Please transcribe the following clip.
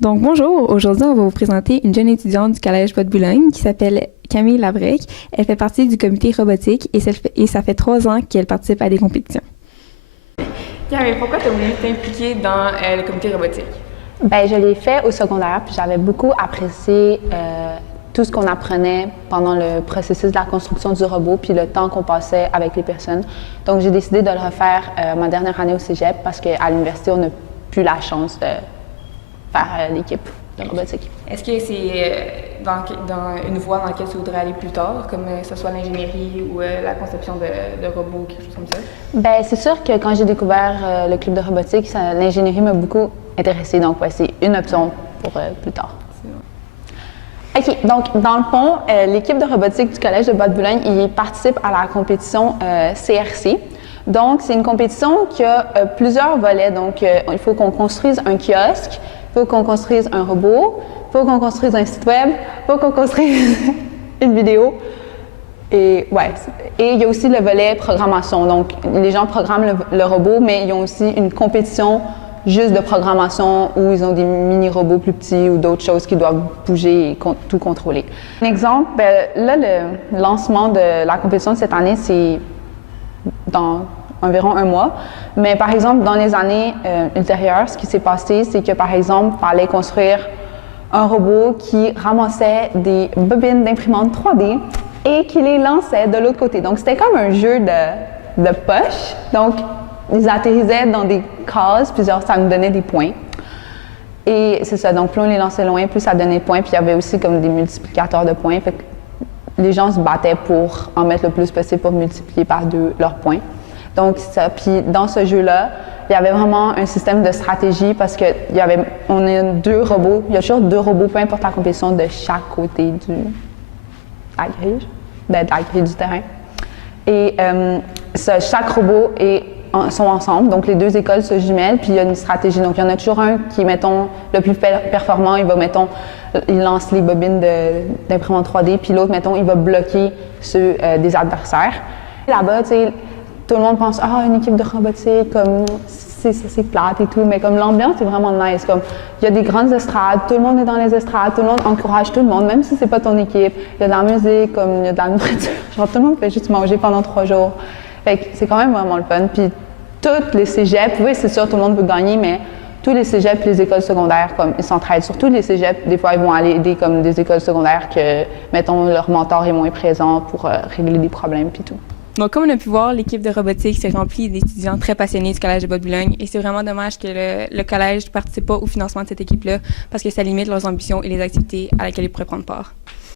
Donc, bonjour. Aujourd'hui, on va vous présenter une jeune étudiante du Collège Bois-de-Boulogne qui s'appelle Camille Labrec. Elle fait partie du comité robotique et ça fait 3 ans qu'elle participe à des compétitions. Camille, pourquoi tu as voulu t'impliquer dans le comité robotique? Bien, je l'ai fait au secondaire, puis j'avais beaucoup apprécié tout ce qu'on apprenait pendant le processus de la construction du robot, puis le temps qu'on passait avec les personnes. Donc, j'ai décidé de le refaire ma dernière année au cégep parce qu'à l'université, on n'a plus la chance de faire l'équipe de robotique. Est-ce que c'est dans une voie dans laquelle tu voudrais aller plus tard, comme que ce soit l'ingénierie ou la conception de robots ou quelque chose comme ça? Bien, c'est sûr que quand j'ai découvert le club de robotique, l'ingénierie m'a beaucoup intéressée. Donc, ouais, c'est une option pour plus tard. OK, donc dans le fond, l'équipe de robotique du Collège de Bois-de-Boulogne, il participe à la compétition CRC. Donc, c'est une compétition qui a plusieurs volets. Donc, il faut qu'on construise un kiosque, il faut qu'on construise un robot, il faut qu'on construise un site web, il faut qu'on construise une vidéo. Et il y a aussi le volet programmation. Donc, les gens programment le robot, mais ils ont aussi une compétition juste de programmation où ils ont des mini-robots plus petits ou d'autres choses qui doivent bouger et tout contrôler. Un exemple, là, le lancement de la compétition de cette année, c'est dans environ 1 mois. Mais par exemple, dans les années ultérieures, ce qui s'est passé, c'est que par exemple, il fallait construire un robot qui ramassait des bobines d'imprimante 3D et qui les lançait de l'autre côté. Donc, c'était comme un jeu de poche. Donc, ils atterrissaient dans des cases, ça nous donnait des points. Et c'est ça, donc plus on les lançait loin, plus ça donnait des points. Puis il y avait aussi comme des multiplicateurs de points. Fait que les gens se battaient pour en mettre le plus possible pour multiplier par 2 leurs points. Donc ça, puis dans ce jeu-là, il y avait vraiment un système de stratégie parce que on a 2 robots, il y a toujours 2 robots, peu importe la compétition, de chaque côté de la grille du terrain. Et chaque robot sont ensemble, donc les 2 écoles se jumellent, puis il y a une stratégie. Donc, il y en a toujours un qui, mettons, le plus performant, il lance les bobines d'imprimante 3D, puis l'autre, mettons, il va bloquer ceux des adversaires. Là-bas, tu sais, tout le monde pense « Ah, une équipe de robotique, comme c'est plate et tout », mais comme l'ambiance est vraiment nice. Comme, il y a des grandes estrades, tout le monde est dans les estrades, tout le monde encourage tout le monde, même si c'est pas ton équipe. Il y a de la musique, comme il y a de la nourriture. Genre, tout le monde fait juste manger pendant 3 jours. Fait que c'est quand même vraiment le fun. Puis tous les cégeps, oui, c'est sûr, tout le monde veut gagner, mais tous les cégeps et les écoles secondaires, comme ils s'entraident. Surtout les cégeps, des fois, ils vont aller aider comme des écoles secondaires que, mettons, leur mentor est moins présent pour régler des problèmes puis tout. Donc, comme on a pu voir, l'équipe de robotique s'est remplie d'étudiants très passionnés du Collège de Bois-de-Boulogne et c'est vraiment dommage que le collège ne participe pas au financement de cette équipe-là parce que ça limite leurs ambitions et les activités à laquelle ils pourraient prendre part.